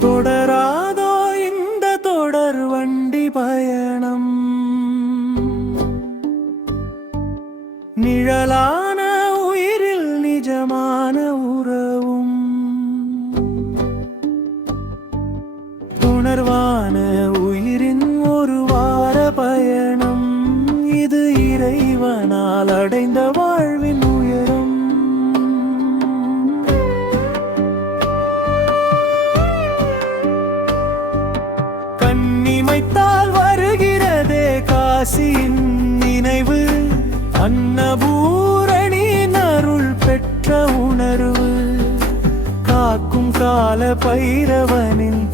தொடராதோ இந்த தொடர் வண்டி பயணம்? நிழலான உயிரில் நிஜமான உறவும். உணர்வான உயிரின் ஒரு வார பயணம். இது இறைவனால் அடைந்த வாழ்வில் கண்ணிமைத்தால் வருகிறதே காசியின் நினைவு. அன்னபூரணியின் அருள் பெற்ற உணர்வு. காக்கும் கால பைரவனின்